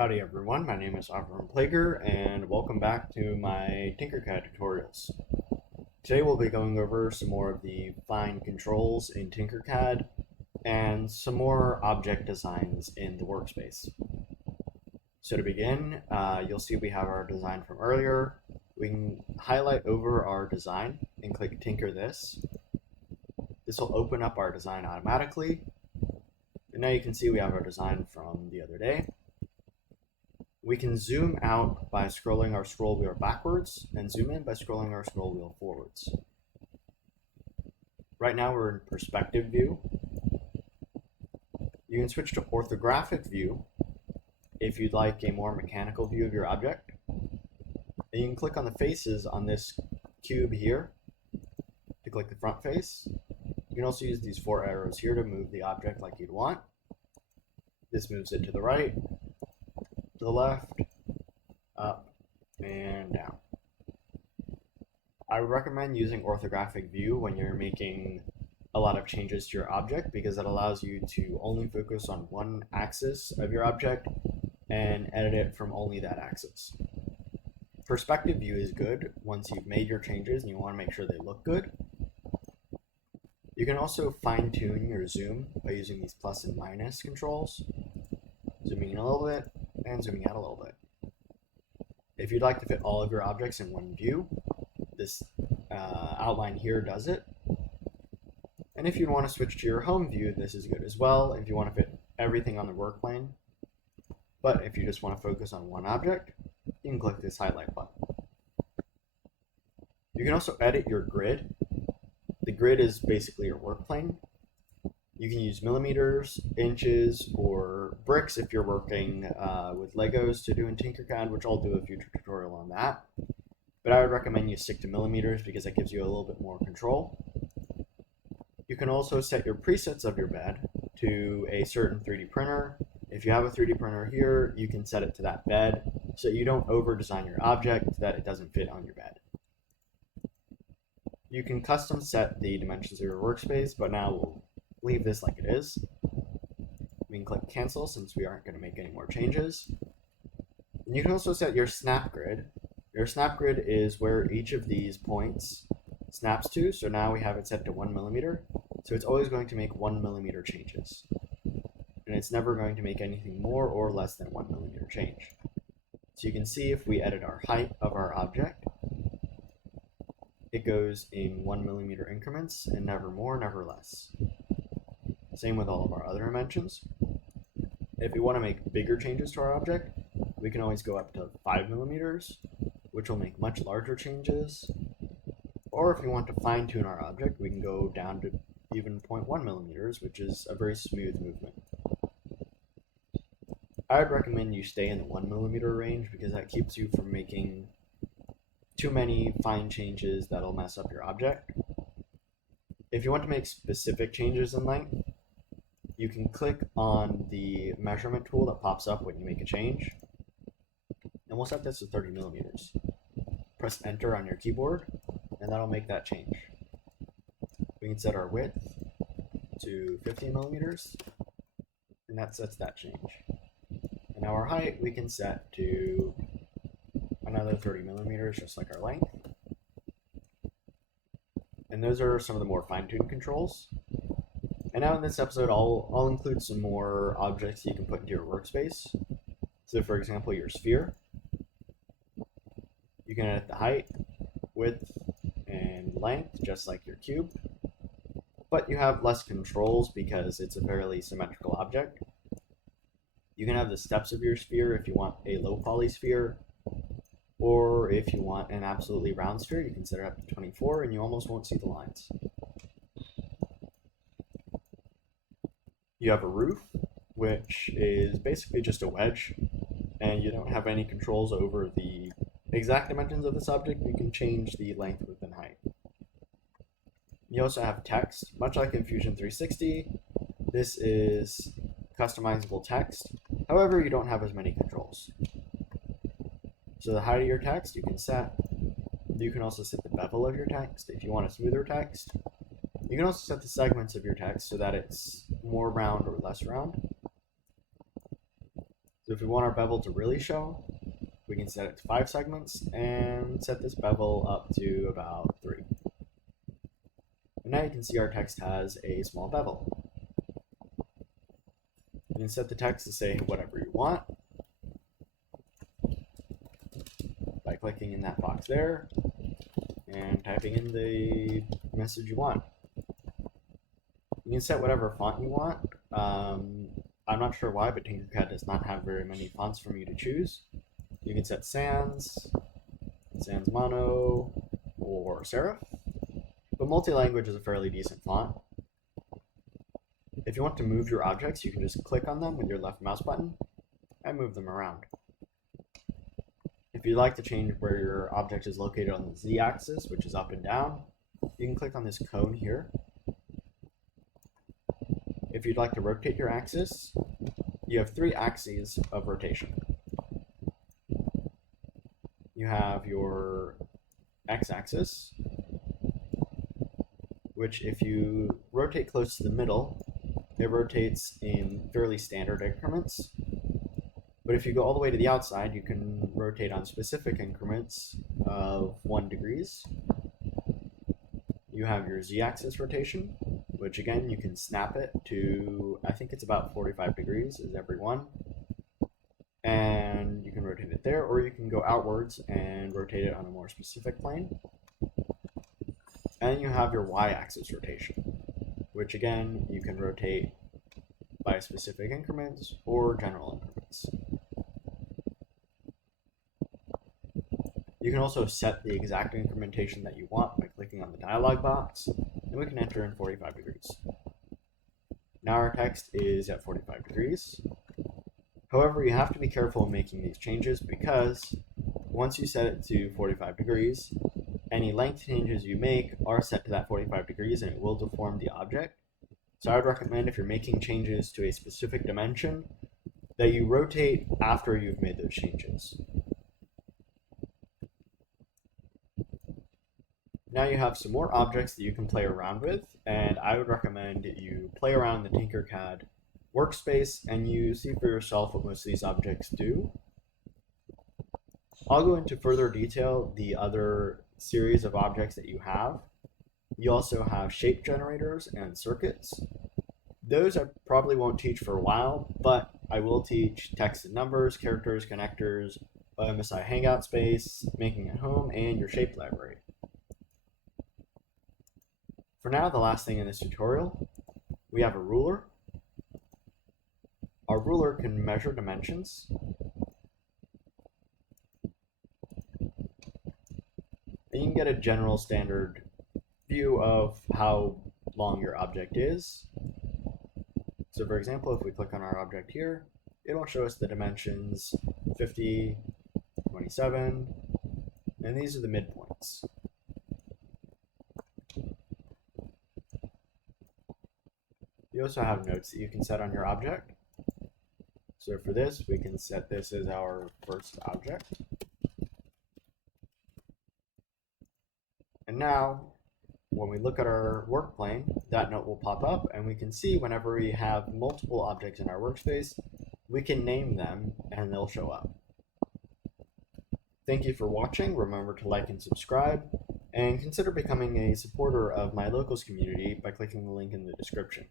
Howdy everyone, my name is Avram Plager and welcome back to my TinkerCAD tutorials. Today we'll be going over some more of the fine controls in TinkerCAD and some more object designs in the workspace. So to begin, you'll see we have our design from earlier. We can highlight over our design and click Tinker This. This will open up our design automatically. And now you can see we have our design from the other day. We can zoom out by scrolling our scroll wheel backwards and zoom in by scrolling our scroll wheel forwards. Right now we're in perspective view. You can switch to orthographic view if you'd like a more mechanical view of your object. And you can click on the faces on this cube here to click the front face. You can also use these four arrows here to move the object like you'd want. This moves it to the right, to the left, up, and down. I would recommend using orthographic view when you're making a lot of changes to your object because it allows you to only focus on one axis of your object and edit it from only that axis. Perspective view is good once you've made your changes and you want to make sure they look good. You can also fine-tune your zoom by using these plus and minus controls, zooming in a little bit and zooming out a little bit. If you'd like to fit all of your objects in one view, this outline here does it. And if you want to switch to your home view, this is good as well if you want to fit everything on the work plane. But if you just want to focus on one object, you can click this highlight button. You can also edit your grid. The grid is basically your work plane. You can use millimeters, inches, or bricks if you're working with Legos to do in TinkerCAD, which I'll do a future tutorial on that. But I would recommend you stick to millimeters because that gives you a little bit more control. You can also set your presets of your bed to a certain 3D printer. If you have a 3D printer here, you can set it to that bed so you don't over-design your object that it doesn't fit on your bed. You can custom set the dimensions of your workspace, but now we'll leave this like it is. We can click cancel since we aren't going to make any more changes. And you can also set your snap grid. Your snap grid is where each of these points snaps to. So now we have it set to 1 millimeter. So it's always going to make 1 millimeter changes. And it's never going to make anything more or less than 1 millimeter change. So you can see if we edit our height of our object, it goes in 1 millimeter increments and never more, never less. Same with all of our other dimensions. If we want to make bigger changes to our object, we can always go up to 5 millimeters, which will make much larger changes. Or if we want to fine tune our object, we can go down to even 0.1 millimeters, which is a very smooth movement. I would recommend you stay in the 1 millimeter range because that keeps you from making too many fine changes that'll mess up your object. If you want to make specific changes in length, you can click on the measurement tool that pops up when you make a change. And we'll set this to 30 millimeters. Press enter on your keyboard, and that'll make that change. We can set our width to 15 millimeters, and that sets that change. And now our height we can set to another 30 millimeters, just like our length. And those are some of the more fine-tuned controls. And now in this episode, I'll include some more objects you can put into your workspace. So for example, your sphere. You can edit the height, width, and length, just like your cube. But you have less controls because it's a fairly symmetrical object. You can have the steps of your sphere if you want a low poly sphere. Or if you want an absolutely round sphere, you can set it up to 24 and you almost won't see the lines. You have a roof, which is basically just a wedge, and you don't have any controls over the exact dimensions of this object. You can change the length, width, and height. You also have text, much like in Fusion 360. This is customizable text. However, you don't have as many controls. So the height of your text you can set. You can also set the bevel of your text if you want a smoother text. You can also set the segments of your text so that it's more round or less round. So if we want our bevel to really show, we can set it to 5 segments and set this bevel up to about 3. And now you can see our text has a small bevel. You can set the text to say whatever you want by clicking in that box there and typing in the message you want. You can set whatever font you want. I'm not sure why, but TinkerCAD does not have very many fonts for me to choose. You can set sans, sans mono, or serif, but multi-language is a fairly decent font. If you want to move your objects, you can just click on them with your left mouse button and move them around. If you'd like to change where your object is located on the z-axis, which is up and down, you can click on this cone here. If you'd like to rotate your axis, you have 3 axes of rotation. You have your x-axis, which if you rotate close to the middle, it rotates in fairly standard increments. But if you go all the way to the outside, you can rotate on specific increments of 1 degrees. You have your z-axis rotation, which again, you can snap it to, I think it's about 45 degrees is every one. And you can rotate it there, or you can go outwards and rotate it on a more specific plane. And you have your y-axis rotation, which again, you can rotate by specific increments or general increments. You can also set the exact incrementation that you want by clicking on the dialog box, and we can enter in 45 degrees. Now our text is at 45 degrees. However, you have to be careful in making these changes because once you set it to 45 degrees, any length changes you make are set to that 45 degrees and it will deform the object. So I would recommend if you're making changes to a specific dimension that you rotate after you've made those changes. Now you have some more objects that you can play around with, and I would recommend you play around the TinkerCAD workspace and you see for yourself what most of these objects do. I'll go into further detail the other series of objects that you have. You also have shape generators and circuits. Those I probably won't teach for a while, but I will teach text and numbers, characters, connectors, MSI Hangout space, making it home, and your shape library. For now, the last thing in this tutorial, we have a ruler. Our ruler can measure dimensions. And you can get a general standard view of how long your object is. So for example, if we click on our object here, it'll show us the dimensions 50, 27, and these are the midpoints. You also have notes that you can set on your object. So for this, we can set this as our first object. And now, when we look at our work plane, that note will pop up and we can see whenever we have multiple objects in our workspace, we can name them and they'll show up. Thank you for watching. Remember to like and subscribe, and consider becoming a supporter of my locals community by clicking the link in the description.